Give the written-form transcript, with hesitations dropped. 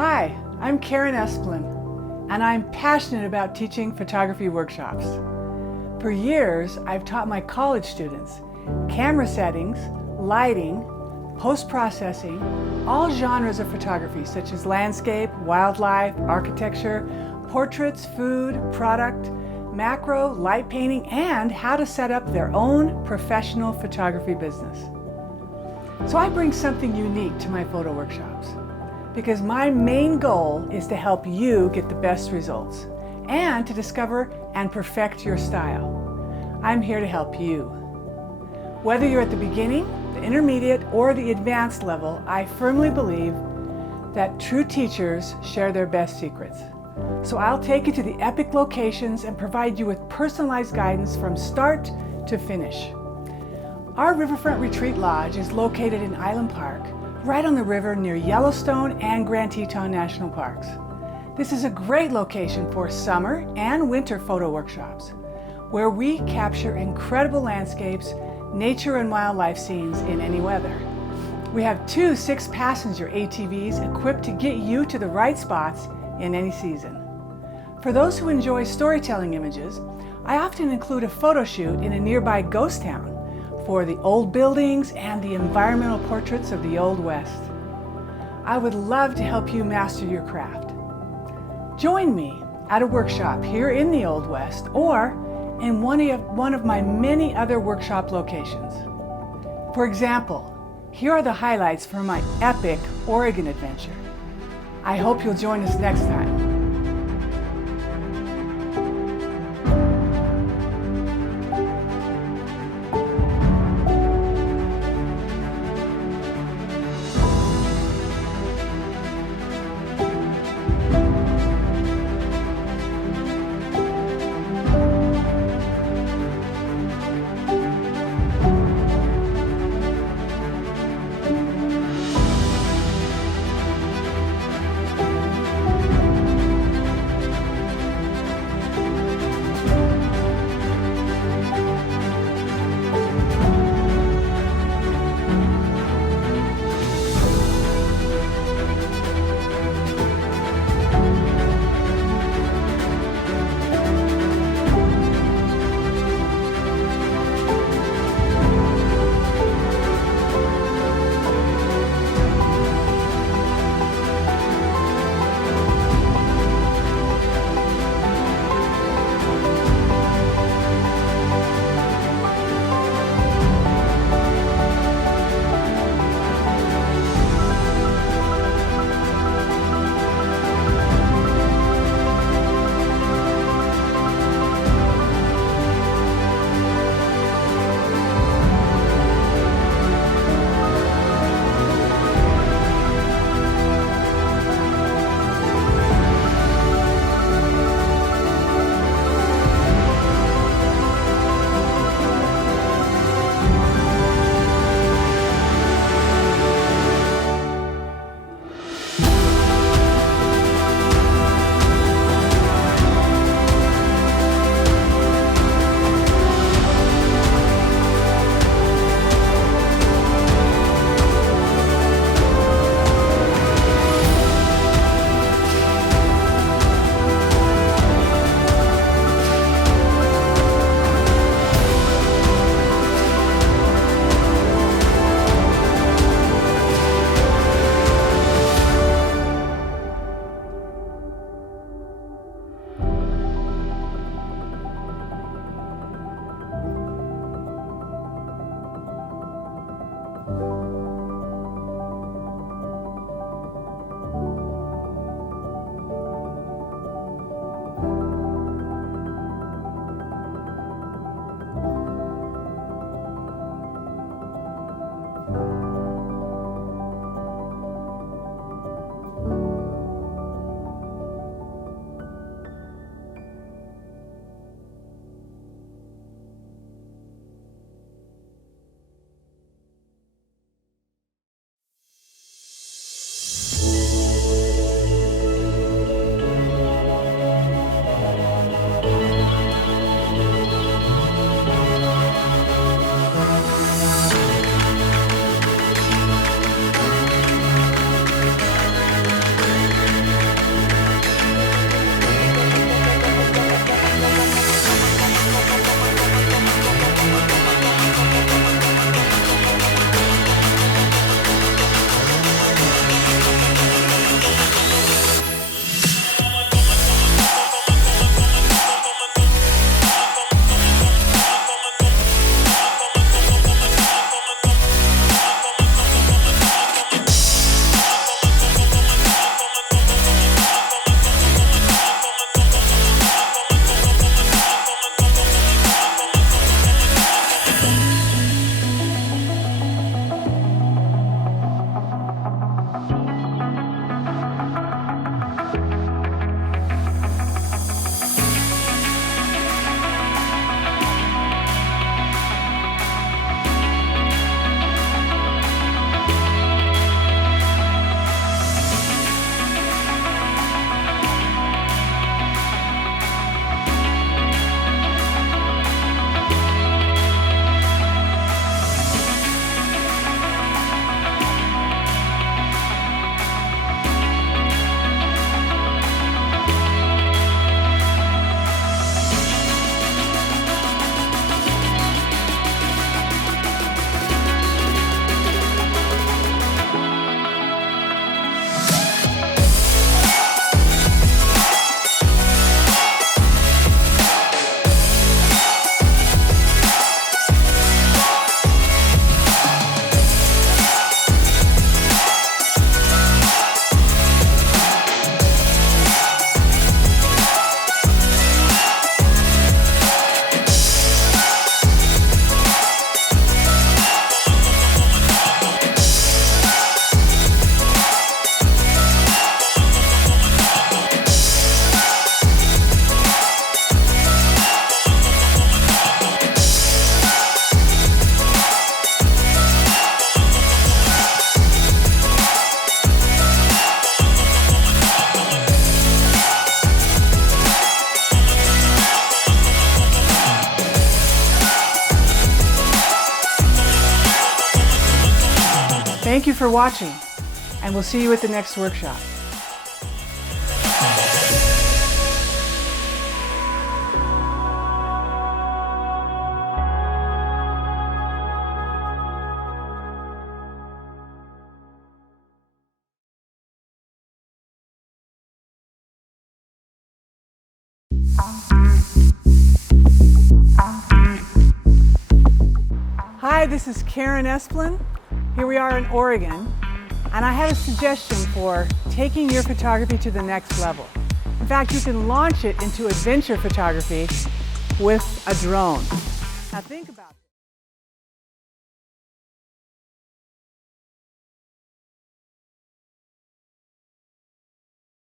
Hi, I'm Caryn Esplin, and I'm passionate about teaching photography workshops. For years, I've taught my college students camera settings, lighting, post-processing, all genres of photography such as landscape, wildlife, architecture, portraits, food, product, macro, light painting, and how to set up their own professional photography business. So I bring something unique to my photo workshops because my main goal is to help you get the best results and to discover and perfect your style. I'm here to help you. Whether you're at the beginning, the intermediate, or the advanced level, I firmly believe that true teachers share their best secrets. So I'll take you to the epic locations and provide you with personalized guidance from start to finish. Our Riverfront Retreat Lodge is located in Island Park, right on the river near Yellowstone and Grand Teton National Parks. This is a great location for summer and winter photo workshops, where we capture incredible landscapes, nature and wildlife scenes in any weather. We have two 6-passenger ATVs equipped to get you to the right spots in any season. For those who enjoy storytelling images, I often include a photo shoot in a nearby ghost town for the old buildings and the environmental portraits of the Old West. I would love to help you master your craft. Join me at a workshop here in the Old West or in one of my many other workshop locations. For example, here are the highlights from my epic Oregon adventure. I hope you'll join us next time. Thank you for watching, and we'll see you at the next workshop. Hi, this is Caryn Esplin. Here we are in Oregon, and I have a suggestion for taking your photography to the next level. In fact, you can launch it into adventure photography with a drone. Now think about it.